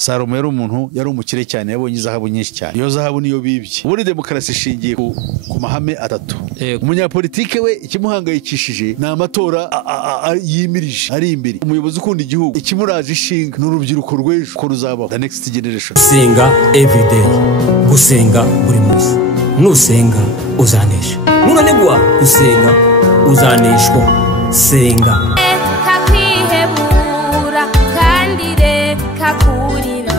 Salomo yari umuntu yari umukire cyane yabonye izahabu nyinshi cyane iyo zahabu niyo bibye ubundi demokarasi ishingiye ku mahame atatu umunyapolitike we ikimuhangayikishije ni amatora yimirije ari imbere umuyobozi ukunda igihugu ikimuraje ishinga n'urubyiruko rw'ejo ko ruzabaho the next generation. Senga everyday, gusenga buri munsi, nusenga uzanesha, nunanigwa gusenga uzaneshwa. Senga kakwihebura kandi reka kurira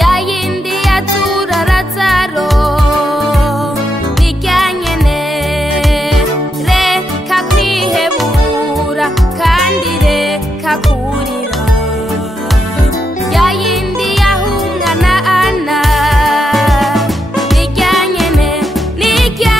yayindi yatura Lazaro bijyanyene reka kwihebura kandi reka kurira yayindi yahumwa na Ana bijyanyene nijya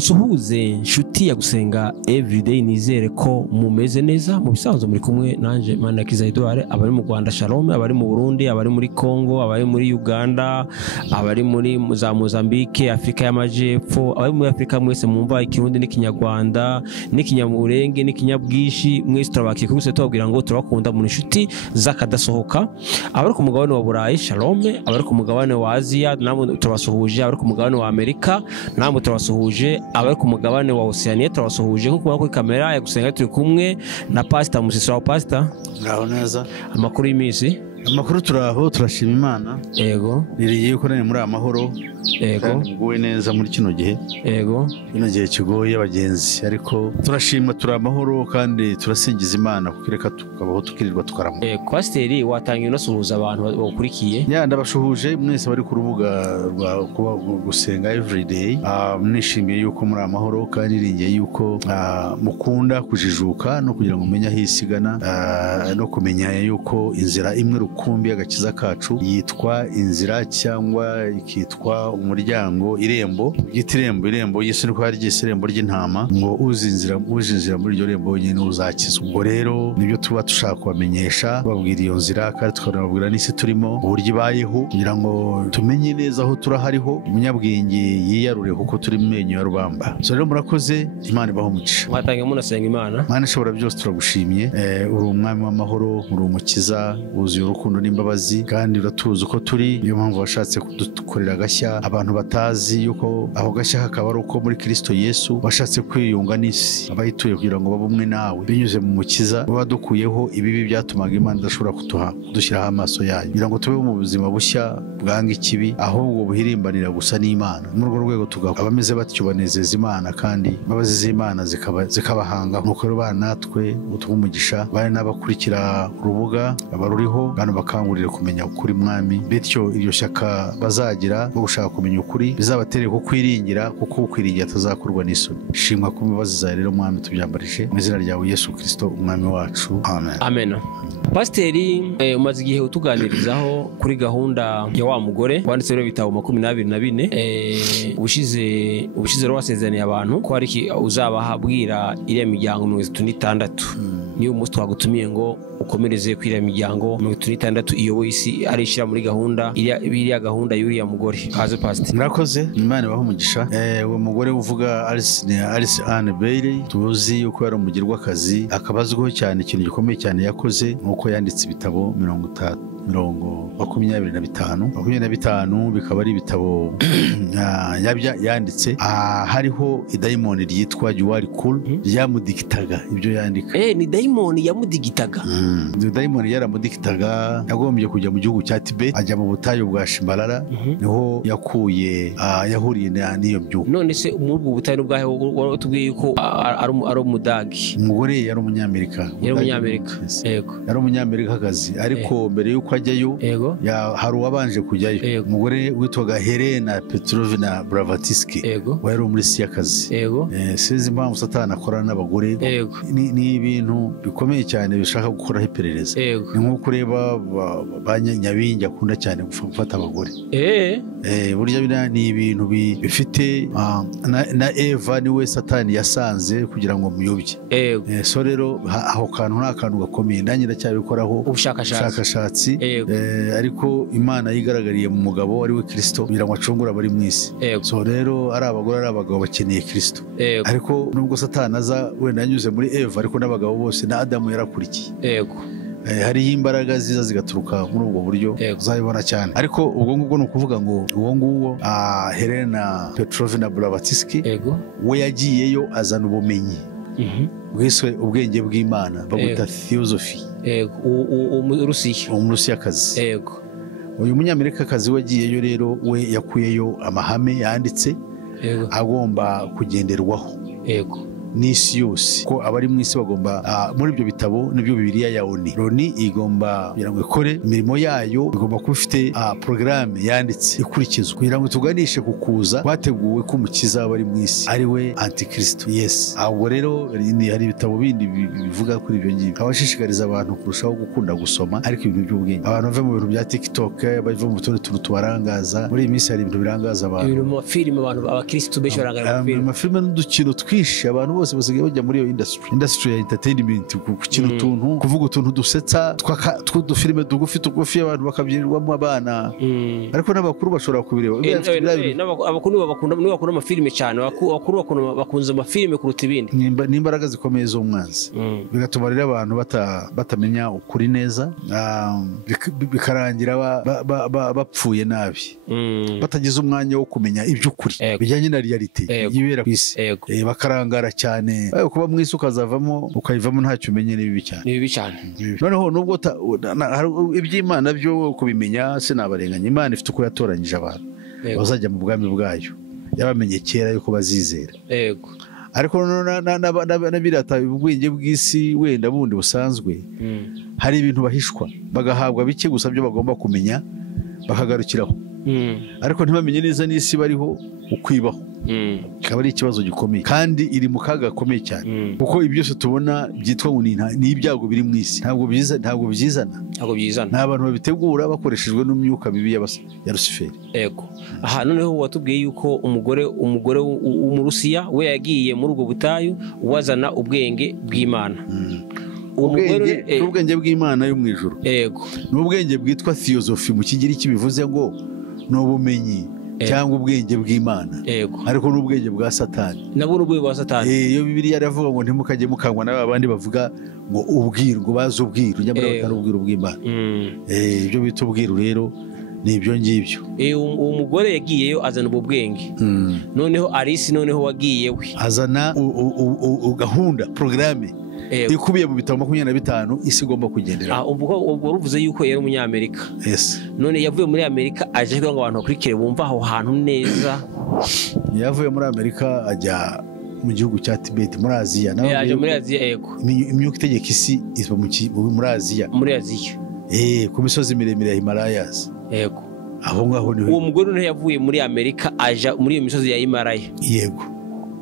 Suhuze nshuti ya gusenga everyday, nizere ko mumeze neza. Mu bisanzwe muri kumwe nanje Manirakiza Edouard, abari mu Rwanda Shalom, abari mu Burundi, abari muri Congo, abari muri Uganda, abari muri Mozambique, Afrika y'Amajepfo, abari muri Afrika mwese mwumva ikirundi n'ikinyarwanda n'ikinyamurenge n'ikinyabwishi, mwese turabakiye kubise tubabwira ngo turabakunda mu nshuti zakadasohoka. Abari ku mugabane wa Burayi Shalom, abari ku mugabane wa Asia namwe turabasuhuje, abari ku mugabane wa Amerika namwe turabasuhuje, abari ku mugabane wa Oceania turabasuhuje. Nkuko kuri kamera ya gusenga turi kumwe na Pastor Musisi wa Pastor. Ngaho neza Amakuru y'imisi. Amakuru turaho turashima Imana. Yego. Niriye ko nari muri amahoro. Yego. Nguwe neza muri kino gihe. Yego. Kino gihe kigoye abagenzi ariko turashima turi amahoro kandi turasingiza Imana kuko reka tukabaho tukirirwa tukarama. Pasiteri watangiye no suhuza abantu bakurikiye. Ya ndabashuhuje mwese bari ku rubuga rwa gusenga everyday. Nishimiye yuko muri amahoro kandi ringiye yuko mukunda kujijuka no kugira ngo umenye aho isigana no kumenya yuko inzira imwe rukumbi agakiza kacu yitwa inzira cyangwa ikitwa umuryango, irembo irembo Yesu niko hari irembo ry'intama ngo uzinjira muri iryo rembo nyine uzakizwa. Ubwo rero nibyo tuba dushaka kubamenyesha babwira iyo nzira kandi tukanababwira n'isi turimo uburyo ibayeho kugira ngo tumenye neza aho turahariho umunyabwenge yiyarure kuko turi mu menyo ya rubamba. So rero murakoze, Imana ibaho umugisha. Mwatangiye munasenga Imana. Imana ishobora byose turagushimye, uri umwami w'amahoro, uri umukiza wuzuye urukundo n'imbabazi kandi uratuzi uko turi. Niyo mpamvu washatse kudukorera agashya abantu batazi yuko aho gashya hakaba ari uko muri Kristo Yesu washatse kwiyunga n'isi abayituye kugira ngo babe umwe nawe binyuze mu mukiza wadukuyeho ibibi byatumaga Imana idashobora kudushyiraho amaso yayo kugira ngo tube mu buzima bushya bwanga ikibi, ahubwo buhirimbanira gusa n'Imana. Muri urwo rwego tugakora abameze batyo banezeza Imana kandi imbabazi z'Imana zikabahanga nk'uko rubana natwe ubutumwa umugisha bari n'abakurikira urubuga abaruriho kandi bakangurira kumenya ukuri mwami, bityo iryo shyaka bazagira bwo gushaka kumenya ukuri bizabatere kukwiringira kuko ukwiringira atazakurwa n'isoni. Shimwa ku mbabazi zawe rero mwami tubyambarije mu izina ryawe Yesu Kristo umwami wacu, amen. Amen. Pasiteri, umaze igihe utuganirizaho kuri gahunda ya wa mugore wanditse rero ibitabo 24 ubushize rero wasezeraniye abantu ko hari uzabahabwira iriya miryango 36. Niyo umunsi twagutumiye ngo ukomereze kwiriya miryango 36 iyoboye isi arishira muri gahunda iriya gahunda y'uriya mugore. Kaze Pasiteri. Murakoze, Imana ibaho umugisha. Uwo mugore uvuga Alice Ann Bailey tuzi yuko yari umugirwakazi akabazweho cyane ikintu gikomeye cyane yakoze nuko yanditse ibitabo 25 bikaba ari ibitabo yanditse hariho idayimoni ryitwa Juwari Cool ryamudikitaga ibyo yandika. Ni dayimoni yamudigitaga. Dayimoni yaramudikitaga, yagombye kujya mu gihugu cya Tibet ajya mu butayu bwa Shimbalala niho yahuriye n'iyo byuko. None se muri ubwo butayu bwaho watubwiye yuko ari umudagi. Umugore yari umunyamerika. Yego. Yari umunyamerikakazi ariko mbere yuko yuko ajyayo yego hari uwabanje kujyayo Yego. umugore witwaga Helena Petrovna Blavatsky yego wari umurusiyakazi yego sinzi impamvu Satani akorana n'abagore yego ni ibintu bikomeye cyane bishaka gukoraho iperereza yego ni nk'uko ureba ba Nyabingi akunda cyane gufata abagore burya biriya ni ibintu bifite na Eva niwe Satani yasanze kugira ngo muyobye so rero aho kantu nta kantu gakomeye nanjye ndacyabikoraho ubushakashatsi ariko Imana yigaragariye mu mugabo ari we Kristo kugira ngo acungure abari mu isi so rero ari abagore ari abagabo bakeneye Kristo ariko nubwo Satani aza wenda yanyuze muri Eva ariko n'abagabo bose na Adamu yarakurikiye hariho imbaraga ziza zigaturuka muri ubwo buryo uzabibona cyane ariko ubwo ngubwo ni ukuvuga ngo uwo nguwo Helena Petrovna Blavatsky we yagiyeyo azana ubumenyi bwiswe ubwenge bw'Imana babwita theosophy umurusiyakazi uyu munyamerikakazi wagiyeyo rero we yakuyeyo amahame yanditse agomba kugenderwaho n'isi yose ko abari mu isi bagomba muri ibyo bitabo nibyo Bibiliya ya Loni igomba kugira ngo ikore imirimo yayo igomba kuba ifite porogaramu yanditse ikurikizwa kugira ngo tuganishe ku kuza kwateguwe k'umukiza w'abari mu isi ari we Antikristo ahubwo rero hari ibitabo bindi bivuga kuri ibyo ngibyo abashishikariza abantu kurushaho gukunda gusoma ariko ibintu by'ubwenge abantu bava mu bintu bya TikTok bava mu tundi tuntu tubarangaza muri iyi minsi hari ibintu birangaza abantu ibintu mu mafilime abantu abakristo benshi barangaza mu mafilime n'udukino twinshi abantu bose basigaye bajya muri iyo industry ya entertainment gukina utuntu kuvuga utuntu dusetsa tw'udufilime tugufi abantu bakabyirirwamo abana ariko n'abakuru bashobora kubireba abakuru bakunda amafilime cyane abakuru bakunze amafilime kuruta ibindi n'imbaraga zikomeye z'umwanzi bigatuma rero abantu batamenya ukuri neza bikarangira bapfuye nabi batagize umwanya wo kumenya iby'ukuri bijyanye na reality yibera ku isi bakarangara cyane kuba mu isi ukayivamo ntacyo umenye ni bibi cyane noneho nubwo iby'Imana byo kubimenya sinabarenganya Imana ifite uko yatoranyije abantu bazajya mu bwami bwayo yabamenye kera yuko bazizera ariko n'abirata ubwenge bw'isi wenda bundi busanzwe hari ibintu bahishwa bagahabwa bike gusa byo bagomba kumenya bakagarukiraho ariko ntibamenye neza n'isi bariho ukwibaho kaba ari ikibazo gikomeye kandi iri mu kaga gakomeye cyane kuko ibyo byose tubona byitwa ngo ni ibyago biri mu isi ntabwo byizana ni abantu babitegura bakoreshejwe n'imyuka mibi ya Luciferi aha noneho watubwiye yuko umugore w'umurusiya we yagiye muri ubwo butayu wazana ubwenge bw'Imana ubwenge bw'Imana yo mu ijuru ni ubwenge bwitwa theosophy mu kigiriki bivuze ngo ni ubumenyi cyangwa ubwenge bw'Imana ariko n'ubwenge bwa Satani nabwo n'ubwenge bwa Satani iyo Bibiliya iravuga ngo ntimukajye mukangwa n'abandi bavuga ngo ubwiru bazi ubwiru nyamara batari ubwiru bw'Imana ibyo bita ubwiru rero ni ibyo ngibyo uwo mugore yagiyeyo azana ubwo bwenge noneho Alice noneho wagiye we azana gahunda porogaramu ikubiye mu bitabo 25 isi igomba kugendera ubwo ruvuze yuko yari umunyamerika none yavuye muri Amerika aje kugira ngo abantu bakurikire bumva aho hantu neza yavuye muri Amerika ajya mu gihugu cya Tibet muri Aziya aje muri Aziya imyuka itegeka isi iva muri Aziya ku misozi miremire ya Himalayas aho ngaho niho uwo mugore niho yavuye muri Amerika aja muri iyo misozi ya Himalaya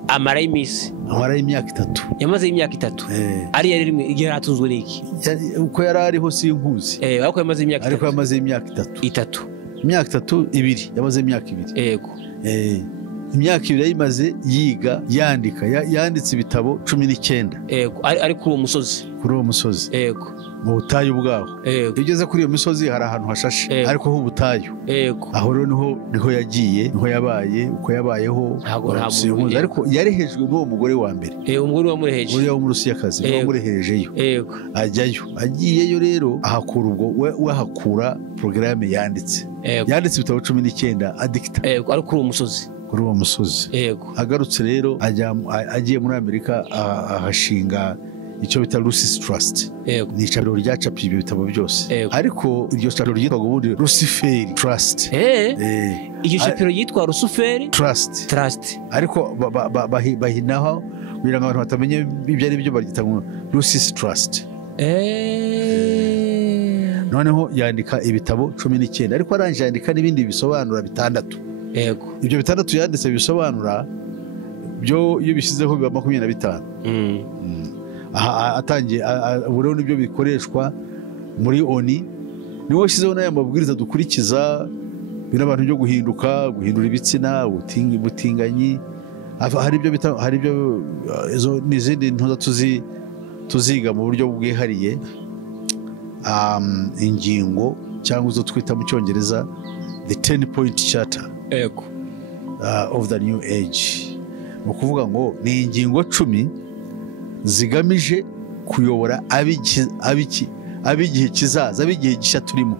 amara y'imisi imyaka 3 yamaze imyaka 3 ari yari igihe atunzwe n'iki uko yari ariho sinkuzi ariko yamaze imyaka 3 ariko yamaze imyaka 3 imyaka 2 yamaze imyaka 2 imyaka 2 yayimaze yiga yandika yanditse ibitabo 19 ari kuri uwo musozi mu butayu bwaho iyo ugeze kuri iyo misozi hari ahantu hashashe ariko h'ubutayu aho rero niho yagiye niho yabaye uko yabayeho ariko yarehejwe n'uwo mugore wa mbere umugore wamureheje uriya w'umurusiyakazi wamureherejeyo ajyayo agiyeyo rero ahakura we ahakura porogaramu yanditse ibitabo 19 adikita ari kuri uwo musozi agarutse rero agiye muri Amerika ahashinga icyo bita Lucis Trust ni icapiro ryacapiye ibyo bitabo byose ariko iryo capiro ryitwa ubundi Luciferi Trust iryo capiro yitwa Luciferi Trust ariko bahinaho kugira ngo abantu batamenye ibyo ari byo baryita ngo Lucis Trust noneho yandika ibitabo 19 ariko arangije yandika n'ibindi bisobanura 6. yego ibyo 6 yanditse bisobanura byo iyo bishyizeho biba 25. Atangiye ubu nibyo bikoreshwa muri ONU, niwe washyizeho n'aya mabwiriza dukurikiza bino abantu byo guhindura ibitsina, ubutinganyi, hari ibyo n'izindi ntuza tuziga mu buryo bwihariye, ingingo cyangwa izo twita mu cyongereza the 10-point charter of the new age. Ni ukuvuga ngo ni ingingo 10 zigamije kuyobora ab'igihe kizaza, ab'igihe gishya turimo.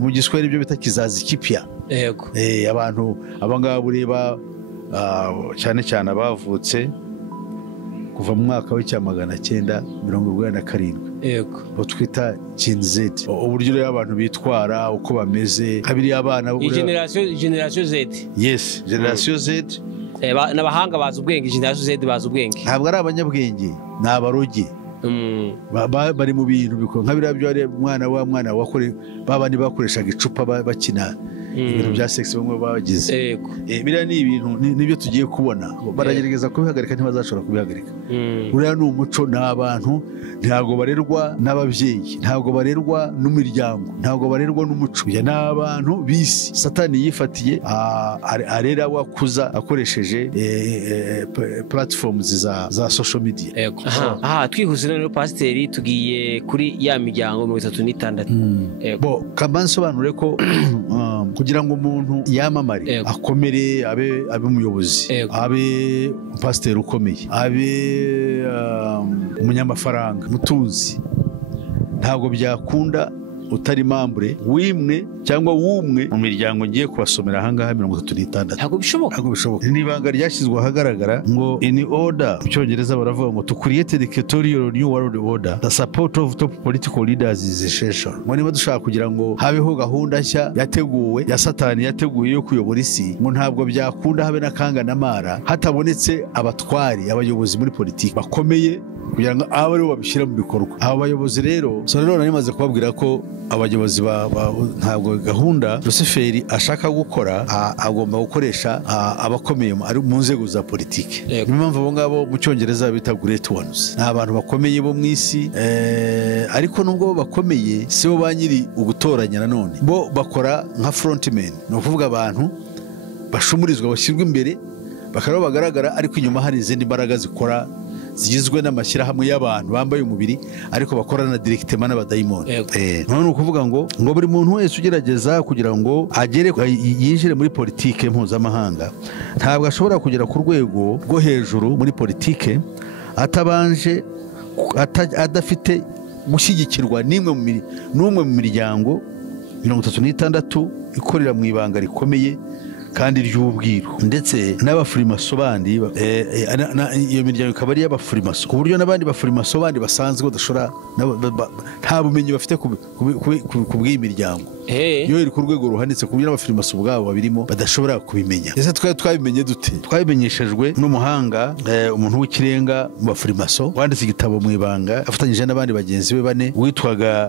Mu giswahili ibyo bita kizazi kipya. Abantu abangaba ureba cyane cyane abavutse kuva mu mwaka w'1997 bo twita Gen Z. Uburyo rero abantu bitwara, uko bameze, kabiri abana generation Z. Yes, generation Z. N'abahanga bazi ubwenge, generation Z bazi ubwenge. Ntabwo ari abanyabwenge, ni abaroge. Bari mu bintu bikora nka biriya byo mwana wakore babandi bakoreshaga icupa bakina ibintu bya sex bamwe bagize. Biriya ni ibintu nibyo tugiye kubona, baragerageza kubihagarika ntibazashobora kubihagarika. Uriya ni umuco, ni abantu, ntabwo barerwa n'ababyeyi, ntabwo barerwa n'umuryango, ntabwo barerwa n'umuco. Ni abantu bisi Satani yifatiye arera wakuza akoresheje platforms za social media. Twihuse rero pasiteri, tugiye kuri ya miryango 36. Bo kamansobanure ko kugira ngo umuntu yamamare, akomere, abe umuyobozi, abe pasiteri ukomeye, abe umunyamafaranga, mutunzi, ntabwo byakunda utari membre wimwe cyangwa wumwe mu miryango ngiye kubasomera ahangaha 36. Ntabwo bishoboka. Ni ibanga ryashyizwe ahagaragara ngo in order, mu cyongereza baravuga ngo to create the dictatorial new world order, the support of top political leaders is essential. Ngo niba dushaka kugira ngo habeho gahunda nshya yateguwe ya Satani yateguye yo kuyobora isi, ngo ntabwo byakunda habe n'akanga n'amara hatabonetse abatwari, abayobozi muri politiki bakomeye kugira ngo abo aribo babishyira mu bikorwa. Aba bayobozi rero nari maze kubabwira ko abayobozi ntabwo gahunda Luciferi ashaka gukora agomba gukoresha abakomeye mu nzego za politiki. Niyo mpamvu abo ngabo mu cyongereza bita great ones, ni abantu bakomeye bo mu isi, ariko nubwo bakomeye si bo ba nyiri ugutoranya. Nanone bo bakora nka frontmen, ni ukuvuga abantu bashumurizwa, bashyirwa imbere, bakaba bagaragara, ariko inyuma hari izindi mbaraga zikora zigizwe n'amashyirahamwe y'abantu bambaye umubiri ariko bakorana directement n'abadayimoni. None ukuvuga ngo buri muntu wese ugerageza kugira ngo agere yinjire muri politike mpuzamahanga ntabwo ashobora kugera ku rwego rwo hejuru muri politike atabanje adafite gushyigikirwa n'umwe mu miryango 36 ikorera mu ibanga rikomeye kandi ry'ubwiru, ndetse n'abafurimaso bandi. Iyo miryango ikaba ari y'abafurimaso, ku buryo n'abandi bafurimaso bandi basanzwe badashobora, nta bumenyi bafite ku bw'iyi miryango. Iyo iri ku rwego ruhanitse ku buryo n'abafurimaso ubwabo babirimo badashobora kubimenya. Ese twabimenye dute? Twabimenyeshejwe n'umuhanga, umuntu w'ikirenga mu bafurimaso, wanditse igitabo mu ibanga afatanyije n'abandi bagenzi be 4, witwaga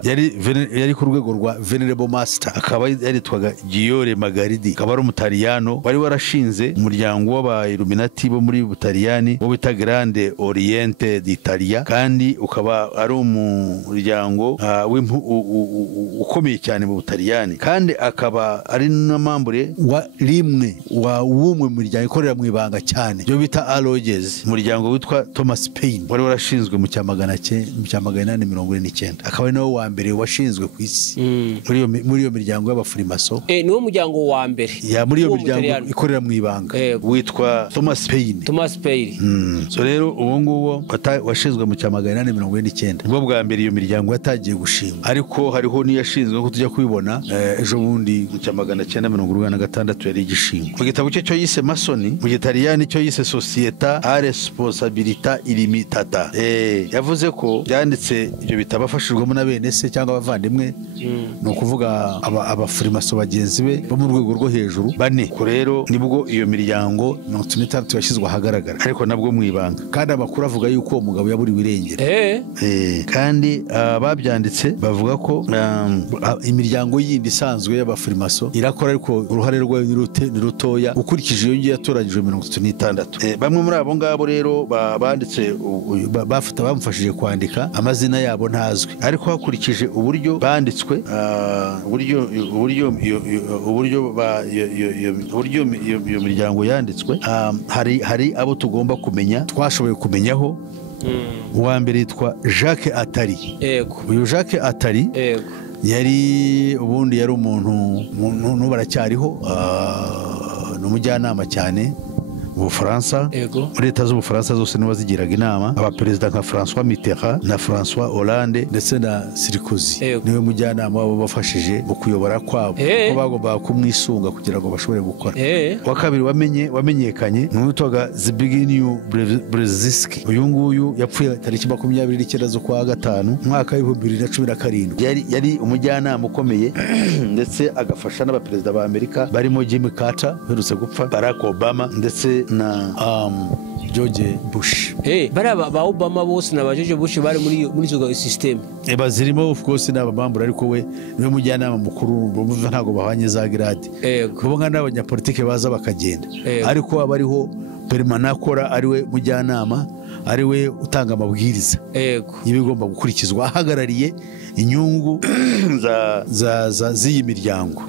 yari ku rwego rwa Venerable Master, akaba yaritwaga Giore Magaridi, akaba ari umutaliyano wari warashinze umuryango w'aba-Illuminati bo muri Butaliyani wo bita Grande Oriente d'Italia, kandi ukaba ari umuryango ukomeye cyane mu Butaliyani, kandi akaba ari n'amambure w'umwe mu miryango ikorera mu ibanga cyane yo bita Aloges, umuryango witwa Thomas Paine wari warashinzwe mu cya 1849, akaba ari nawo wa mbere washinzwe ku isi muri iyo miryango y'abafurimaso. Niwo muryango wa mbere muri iyo miryango ikorera mu ibanga witwa Thomas Paine. So rero uwo nguwo washinzwe mu cya 1849 nibwo bwa mbere iyo miryango yatagiye gushingwa, ariko hariho n'iyashinzwe ko tujya kubibona Ghana ejo bundi mu 1946 yari igishingwa. Mu gitabo cyo yise Masoni, mu Gitaliyani cyo yise Società a Responsabilità Illimitata, yavuze ko yanditse ibyo bitabo afashijwemo na bene se cyangwa abavandimwe, no kuvuga abafurimaso bagenzi be bo mu rwego rwo hejuru bane. Ko rero nibwo iyo miryango 96 yashyizwe ahagaragara, ariko nabwo mu ibanga, kandi amakuru avuga yuko uwo mugabo yaburiwe irengero. Kandi babyanditse bavuga ko imiryango yindi isanzwe y'abafurimaso irakora, ariko uruhare rwayo ni rutoya ukurikije iyo ngiye yatoranyijwe 96. Bamwe muri abo ngabo rero banditse bamufashije kwandika, amazina yabo ntazwi, ariko hakurikije uburyo banditswe, uburyo iyo miryango yanditswe, hari abo tugomba kumenya, twashoboye kumenyaho. Uwa mbere yitwa Jacques Attali. Uyu Jacques Attali ubundi yari umuntu n'ubaracyariho, ni umujyanama cyane mu Bufaransa, muri leta z'Ubufaransa zose niwe wazigiraga inama, abaperezida nka François Mitterrand na François Hollande ndetse na Sarkozy, niwe mujyanama wabo bafashije mu kuyobora kwabo, ko bagombaga kumwisunga kugira ngo bashobore gukora. Wa kabiri wamenyekanye ni witwaga Zbigniew Brzezinski. Uyu nguyu yapfuye tariki 29 z'ukwa gatanu mwaka w'2017. Yari umujyanama ukomeye ndetse agafasha n'abaperezida ba Amerika barimo Jimmy Carter uherutse gupfa, Barack Obama ndetse na George Bush. Bari ba Obama bose na George Bush bari muri zo system. Bazirimo of course n'abamambura, ariko we niwe mujyanama mukuru, bumva ntago bahanye za grade. Kuvuga n'abanyapolitike baza bakagenda, ariko abariho permanent akora ariwe mujyanama, ariwe utanga amabwiriza y'ibigomba gukurikizwa, ahagarariye inyungu z'iyi miryango.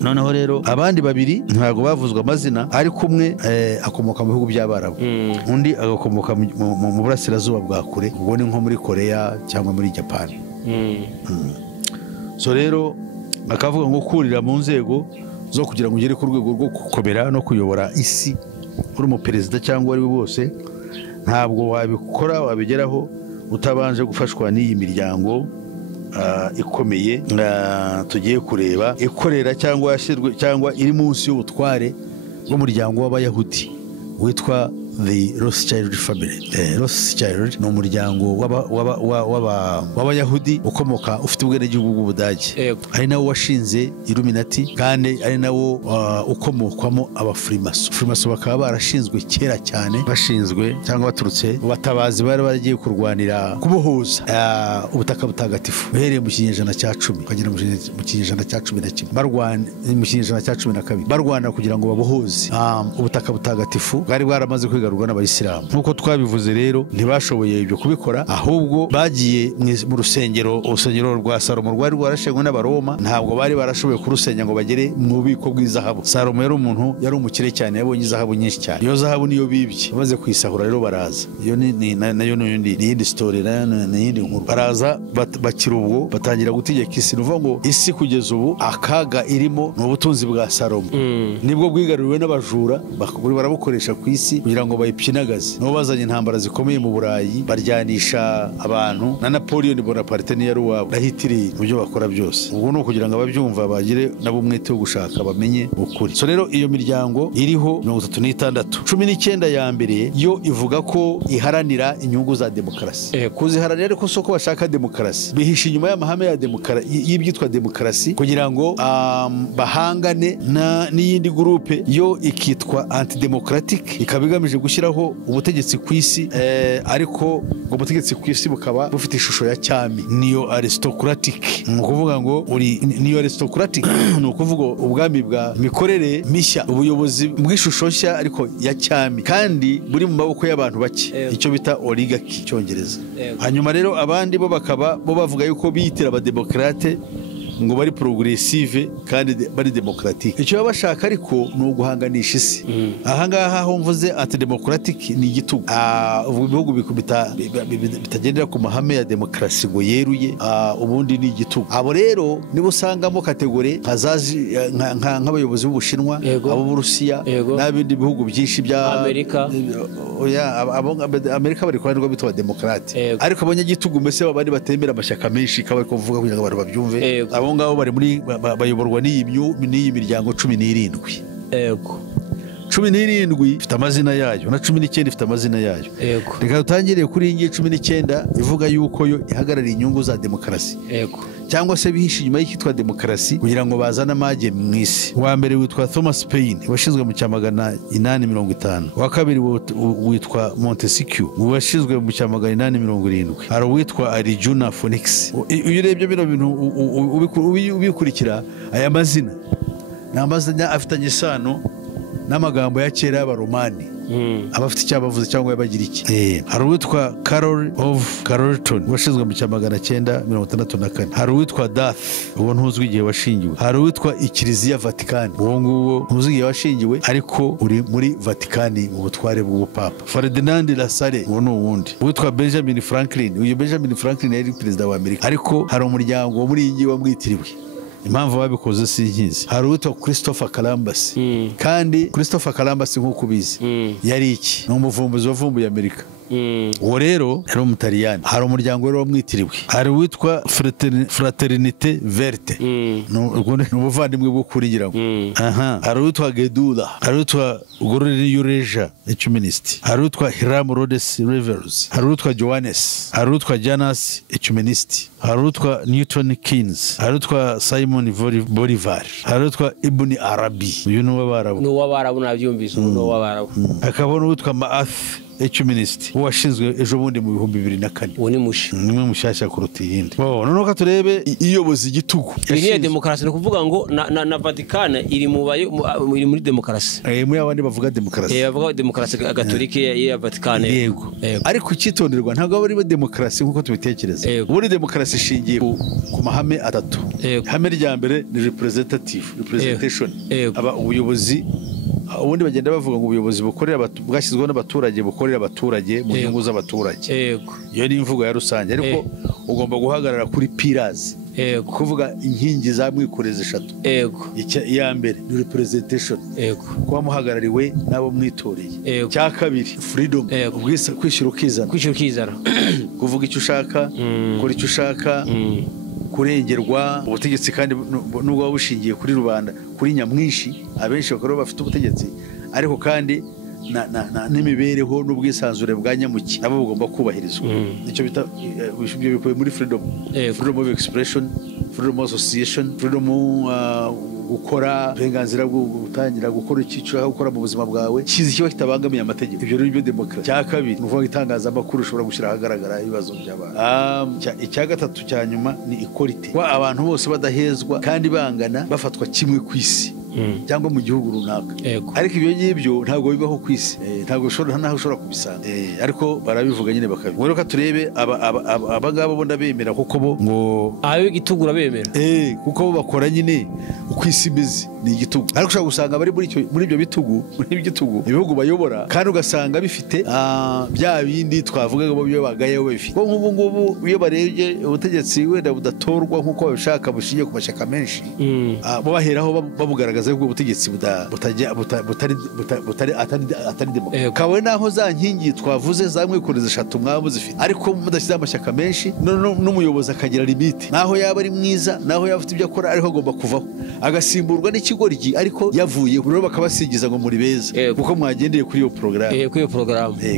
Noneho rero abandi babiri ntago bavuzwe amazina, ariko umwe akomoka mu bihugu by'Abarabu, undi agakomoka mu burasirazuba bwa kure, ubwo ni nko muri Korea cyangwa muri Japan. So rero akavuga ngo kurira mu nzego zo kugira ngo ugere ku rwego rwo gukomera no kuyobora isi uri umuperezida cyangwa ari we bose, ntabwo wabikora wabigeraho utabanje gufashwa n'iyi miryango ikomeye tugiye kureba, ikorera cyangwa yashyirwe cyangwa iri munsi y'ubutware bw'umuryango w'Abayahudi witwa the Rothschild family. Rothschild ni umuryango w'Abayahudi ukomoka, ufite ubwenegihugu bw'Ubudage, ari nawo washinze Illuminati, kandi ari nawo ukomokwamo abafurimaso. Abafurimaso bakaba barashinzwe kera cyane, bashinzwe cyangwa baturutse mu batabazi bari bagiye kurwanira kubohoza ubutaka butagatifu, uhereye mu kinyejana cya 10 ukagera mu kinyejana cya 11, barwana mu kinyejana cya 12 barwana kugira ngo babohoze ubutaka butagatifu bwari bwaramaze kwigarurwa n'Abayisilamu. Nkuko twabivuze rero, ntibashoboye ibyo kubikora, ahubwo bagiye mu urusengero rwa Salomo rwari rwarashengwe n'Abaroma, ntabwo bari barashoboye kurusenya ngo bagere mu bubiko bw'izahabu. Salomo yari umukire cyane, yabonye izahabu nyinshi cyane, iyo zahabu niyo bibye, bamaze kwisahura rero baraza, iyo nayo ni iyindi story, ni iyindi nkuru. Baraza bakira ubwo batangira gutegeka isi, nuvuga ngo isi kugeza ubu akaga irimo ni ubutunzi bwa Salomo, nibwo bwigaruriwe n'abajura, barabukoresha ku isi kugira ngo bayipyinagaze. Nibo bazanye intambara zikomeye mu Burayi, baryanisha abantu, na Napoleon Bonaparte ni yari uwabo, na Hitler, mu byo bakora byose. Ubwo ni ukugira ngo ababyumva bagire nabo umwete wo gushaka bamenye ukuri. So rero iyo miryango iriho 36, 19 ya mbere yo ivuga ko iharanira inyungu za demokarasi. Kuziharanira ariko soko bashaka demokarasi, bihisha inyuma y'amahame ya y'ibyitwa demokarasi, kugira ngo bahangane n'iyindi groupe yo ikitwa anti-democratic, ikaba igamije gushyiraho ubutegetsi ku isi, ariko ubwo butegetsi ku isi bukaba bufite ishusho ya cyami, niyo aristocratic. Ni ukuvuga ngo niyo aristocratic ni ukuvuga ubwami bwa mikorere mishya, ubuyobozi bw'ishusho nshya ariko ya cyami, kandi buri mu maboko y'abantu bake, icyo bita oligarchy cyongereza. Hanyuma rero abandi bo bakaba bavuga yuko biyitira abademokrate, ngo bari progressive kandi bari democratique. Icyo bashaka ariko ni uguhanganisha isi. Ahangaha ho mvuze anti-democratic ni igitugu. Ibihugu bitagendera ku mahame ya demokarasi ngo yeruye, ubundi ni igitugu. Abo rero nibo usangamo kategori nk'abayobozi b'Ubushinwa, abo b'Urusiya n'abindi bihugu byinshi bya Amerika bari kwanirwa bitwa demokrate, ariko abanyagitugu mbese babandi batembera amashyaka menshi kabari kuvuga kugira ngo abantu babyumve. Abo abo ngabo bari muri bayoborwa n'iyi miryango 17. Yego. 17 ifite amazina yayo na 19 ifite amazina yayo. Yego. Reka dutangire kuri iyi 19 ivuga yuko yo ihagarariye inyungu za demokarasi. Yego. Cyangwa se bihishe inyuma y'ikitwa demokarasi kugira ngo bazane amage mu isi. Wa mbere witwa Thomas Paine washinzwe mu cyamagana 850. Wa kabiri witwa Montesquieu washinzwe mu cyamagana 870. Hari uwitwa Arjuna Phoenix. Iyo urebye bino bintu ubikurikira aya mazina n'amazina afitanye isano n'amagambo ya kera y'abaromani abafite icyabavuze cyangwa yabagira iki. Hari uwitwa Carol of Carleton washinzwe mu cyamagana 964. Hari uwitwa Darth uwo ntuzwi igihe washingiwe. Hari uwitwa Ikiliziya Vatican uwo nguwo ntuzwi igihe washingiwe ariko uri muri Vatikani mu butware bw'ubupapa. Ferdinand Lassalle uwo ni uwundi. Uwitwa Benjamin Franklin, uyu Benjamin Franklin yari perezida wa Amerika ariko hari umuryango wo muri iyi ngiyi wamwitiriwe. Impamvu babikoze sinkizi. Hari uwitwa Christopher Columbus. Kandi Christopher Columbus nk'uko ubizi yari iki? Ni umuvumbuzi wavumbuye Amerika. Uwo rero yari umutaliyani. Hari umuryango rero wamwitiriwe. Hari uwitwa Fraternité Verte. Ni ubuvandimwe bwo kurigira ngo. Hari uwitwa Gedula. Hari uwitwa Glorioreja Ecumenist. Hari uwitwa Hiram Rhodes Revels. Hari uwitwa Johannes. Hari uwitwa Janus Ecumenist. Hari uwitwa Newton Keynes. Hari uwitwa Simon Bolivar. Hari uwitwa Ibn Arabi. Uyu ni uw'Abarabu. Ni uw'Abarabu nabyumvise. Ni uw'Abarabu. Hakaba n'uwitwa Ma'ath Ecumenist washinzwe ejo bundi mu 2004. Uwo ni mushi. Nimwe mushasha kuruta iyindi. Noneho ka turebe iyobozi igitugu. Iyi ni demokarasi no kuvuga ngo na Vatican iri muri demokarasi. Muri abandi bavuga demokarasi. Bavuga demokarasi gatolike ya Vatican. Yego. Ariko icyitonderwa ntabwo ari demokarasi nkuko tubitekereza. Buri demokarasi ishingiye ku mahame atatu. Ihame rya mbere ni representation. Aba ubuyobozi ubundi bagenda bavuga ngo ubuyobozi bwashyizweho n'abaturage bukorera abaturage mu nyungu z'abaturage. Iyo ni imvugo ya rusange ariko ugomba guhagarara kuri pillars. Kuvuga inkingi za mwikorezi 3. Iya mbere ni representation. Kuba muhagarariwe nabo mwitoreye. Cya kabiri freedom. Kwishyira ukizana. Kuvuga icyo ushaka, gukora icyo ushaka. Kurengerwa ubutegetsi kandi nubwo babushingiye kuri rubanda kuri nyamwinshi abenshi bakora bafite ubutegetsi ariko kandi n'imibereho n'ubwisanzure bwa nyamuki nabo bugomba kubahirizwa. Nicyo bita ibyo bikubiye muri freedom of expression, freedom of association, freedom gukora uburenganzira bwo gutangira gukora icyo gukora mu buzima bwawe kizi kiba kitabangamiye amategeko. Ibyo rero demokarasi. Cya kabiri ni ukuvuga itangazamakuru ushobora gushyira ahagaragara ibibazo by'abantu. Icya gatatu cya nyuma ni equality. Abantu bose badahezwa kandi bangana bafatwa kimwe ku isi cyangwa mu gihugu runaka. Ariko ibyo ngibyo ntabwo bibaho ku isi. Ntabwo ushobora kubisanga. Ariko barabivuga nyine bakabivuga. Rero ka turebe abangabo bo ndabemera kuko bo ngo igitugu bemera. Kuko bo bakora nyine uko isi imeze ni igitugu. Ariko ushobora gusanga bari muri ibyo bitugu ibihugu bayobora kandi ugasanga bifite bya bindi twavuga ngo byo bagayeho bifite. Ko nk'ubu ngubu iyo barebye ubutegetsi wenda budatorwa nk'uko babishaka bushingiye ku mashyaka menshi bo baheraho babugaragaza ko ubutegetsi atari demokarasi. Kabone naho za nkingi twavuze za mwikorezi 3 mwabo zifite ariko mudashyize amashyaka menshi n'umuyobozi akagira limite. Naho yaba ari mwiza naho yaba afite ibyo akora ariko agomba kuvaho agasimburwa n'ikigoryi ariko yavuye rero bakabasigiza ngo muri beza kuko mwagendeye kuri iyo program.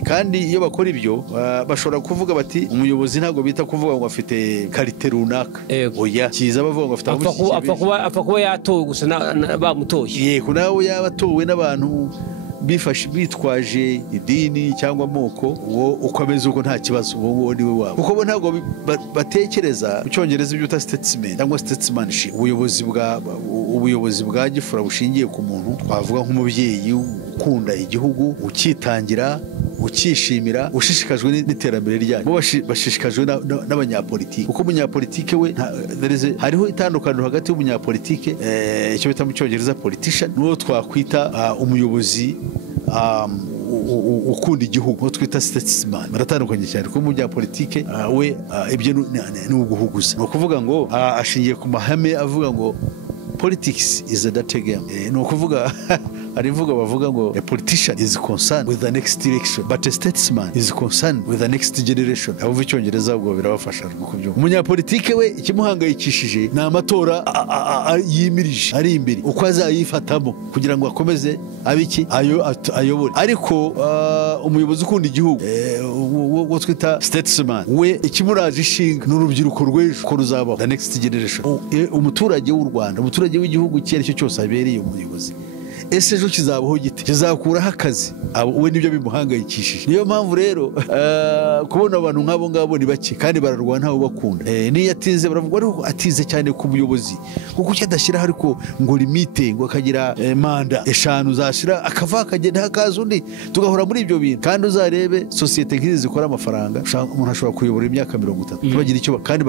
Kandi iyo bakora ibyo bashobora kuvuga bati umuyobozi ntabwo bita kuvuga ngo afite karite runaka. Oya kiza bavuga ngo afite apfa kuba yatowe gusa bamutoye. Nawe yaba atowe n'abantu bitwaje idini cyangwa amoko uko ameze uko nta kibazo uwo ni we wabo kuko bo ntabwo batekereza mu cyongereza ibyo uta statesman cyangwa statesmanship. Ubuyobozi bwa gifura bushingiye ku muntu twavuga nk'umubyeyi ukunda igihugu ukitangira ukishimira ushishikajwe n'iterambere ryayo. Bo bashishikajwe n'abanyapolitike kuko umunyapolitike we hariho itandukaniro hagati y'umunyapolitike icyo bita mu cyongereza politician n'uwo twakwita umuyobozi ukunda igihugu twita statesman. Baratandukanye cyane kuko umunyapolitike we ibyo ni uguhuguza. Ni ukuvuga ngo ashingiye ku mahame avuga ngo politics is a dirty game. Ni ukuvuga hari imvugo bavuga ngo a politician is concerned with the next election but a statesman is concerned with the next generation. Avuga icyongereza ubwo birabafasha kubyumva. Umunyapolitike we ikimuhangayikishije ni amatora yimirije ari imbere uko azayifatamo kugira ngo akomeze abiki ayobore. Ariko umuyobozi ukunda igihugu wo twita statesman we ikimuraje ishinga n'urubyiruko rw'ejo ko ruzabaho the next generation. Umuturage w'u Rwanda, umuturage w'igihugu cyari cyo cyose abereye umuyobozi, ese ejo kizabaho gite? Kizakuraho akazi? We nibyo bimuhangayikishije. Niyo mpamvu rero kubona abantu nk'abo ngabo ni bake kandi bararwana ntawe bakunda. Niyo atinze baravuga ariko atize cyane ku buyobozi kuko cyadashyiraho ariko ngo limite ngo akagira manda 5 zashira akava akagenda hakaza undi tugahora muri ibyo bintu. Kandi uzarebe societe nk'izi zikora amafaranga umuntu ashobora kuyobora imyaka 30 bagira icyo kandi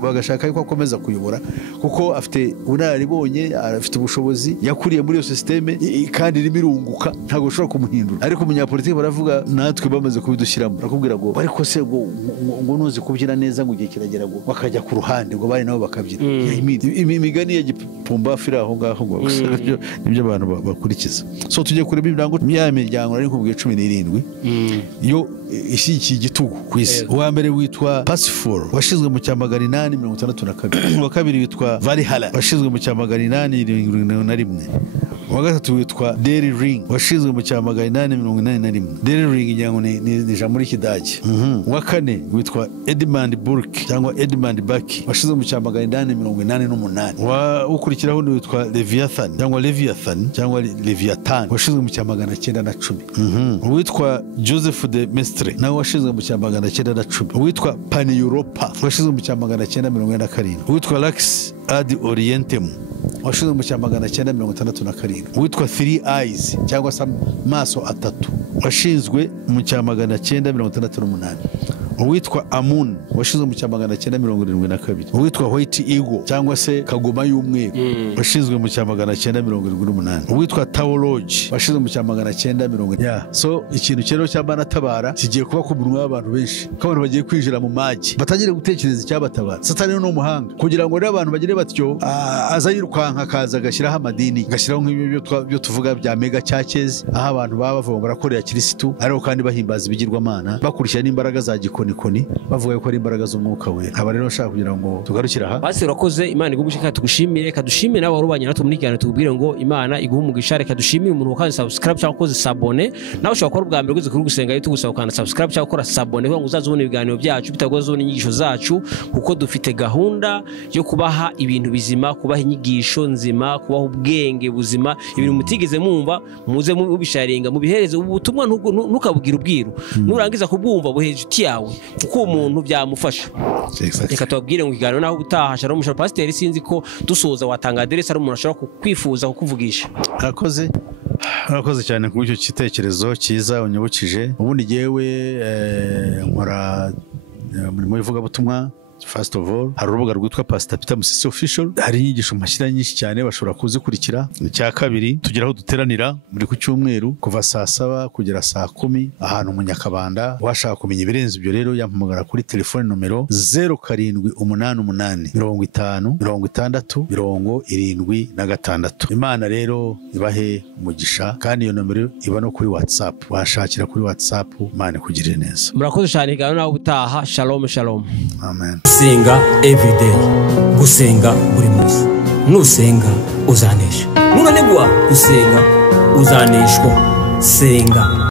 bagashaka yuko akomeza kuyobora kuko afite ubunararibonye, afite ubushobozi, yakuriye muri iyo systeme kandi irimo irunguka, ntabwo ushobora kumuhindura. Ariko umunyapolitiki baravuga natwe bamaze kubidushyiramo barakubwira ngo ariko se ngo nuzi kubyina neza ngo igihe kiragera ngo bakajya ku ruhande ngo bari nabo bakabyina. Imigani ya gipumbafu iri aho ngaho ngo nibyo abantu bakurikiza. So tujye kureba ibirango by'imiryango nari nkubwiye 17 yo ishyigikiye igitugu ku isi. Uwa mbere witwa Pacifor washinzwe mu cya 862, uwa kabiri witwa Valhalla washinzwe mu cya 871, uwa gatatu witwa Dairy Ring washinzwe mu cya 881. Dairy Ring ijyango ni ijambo ry'Ikidage. Uwa kane witwa Edmund Burke cyangwa Edmund Burke washinzwe mu cya 888. Ukurikiraho witwa Leviathan cyangwa Leviathan washinzwe mu cya 910. Uwitwa Joseph de Mestre nawe washinzwe mu cya 910. Uwitwa Pan Europa washinzwe mu cya 947. Uwitwa Lux ad Orientem washinzwe mu cya 967. Uwitwa Three Eyes cyangwa se maso atatu washinzwe mu cya 968. Uwitwa Amun washinzwe mu cya 972. Uwitwa White Eagle cyangwa se kagoma y'umweru washinzwe mu cya 978. Uwitwa Tao Lodge washinzwe mu cya 980. So ikintu cyero cy'abanatabara kigiye kuba ku munwa w'abantu benshi ko abantu bagiye kwinjira mu maji batagire gutekereza icyabatabara. Satani ni umuhanga kugira ngo rero abantu bagire batyo azayirukanka kaza gashyiraho amadini gashyiraho nk'ibyo tuvuga bya mega churches aho abantu baba bavuga barakorera Kristo ariko kandi bahimbaza ibigirwamana bakurikira n'imbaraga za gikoni bavuga ko ari imbaraga z'umwuka we. Aba rero nshaka kugira ngo tugarukira aha. Basi urakoze, Imana igushika tugushimire, kadushimire nawe warubanye natwe muri cyane tubwire ngo Imana iguha umugisha. Reka dushimire umuntu wakaze subscribe cyangwa koze sabone. Nawe ushobora gukora ubwa mbere ugize kuri gusenga YouTube gusaba ukanda subscribe cyangwa gukora sabone kugira ngo uzazubone ibiganiro byacu bitagoze ubone inyigisho zacu kuko dufite gahunda yo kubaha ibintu bizima, kubaha inyigisho nzima, kubaha ubwenge buzima, ibintu mutigeze mumva muze mubisharinga mubihereze ubutumwa ntukabugira ubwiru nurangiza kubwumva buheje uti yawe uko umuntu byamufasha. Reka tubabwire ngo ikiganiro naho ubutaha Shalom Pastor sinzi ko dusoza watanga adresse ari umuntu ashobora kukwifuza kukuvugisha. Urakoze cyane ku icyo cyitekerezo cyiza unyibukije. Ubundi yewe nkora mu ivugabutumwa. First of all, hari urubuga rwitwa Pastor Peter Musisi Official, hari inyigisho mashyira nyinshi cyane bashobora kuzikurikira. Icya kabiri tugira aho duteranira muri ku cyumweru kuva saa 7 kugera saa 10 ahantu mu Nyakabanda. Washaka kumenya ibirenze ibyo rero yampamagara kuri telefone nomero 0788506076. Imana rero ibahe umugisha kandi iyo nomero iba no kuri WhatsApp, washakira kuri WhatsApp. Imana kugirire neza. Murakoze cyane kandi naho ubutaha. Shalom. Amen. Gusenga everyday, gusenga buri munsi. Nusenga uzanesha, nunanigwa gusenga uzaneshwa. Senga.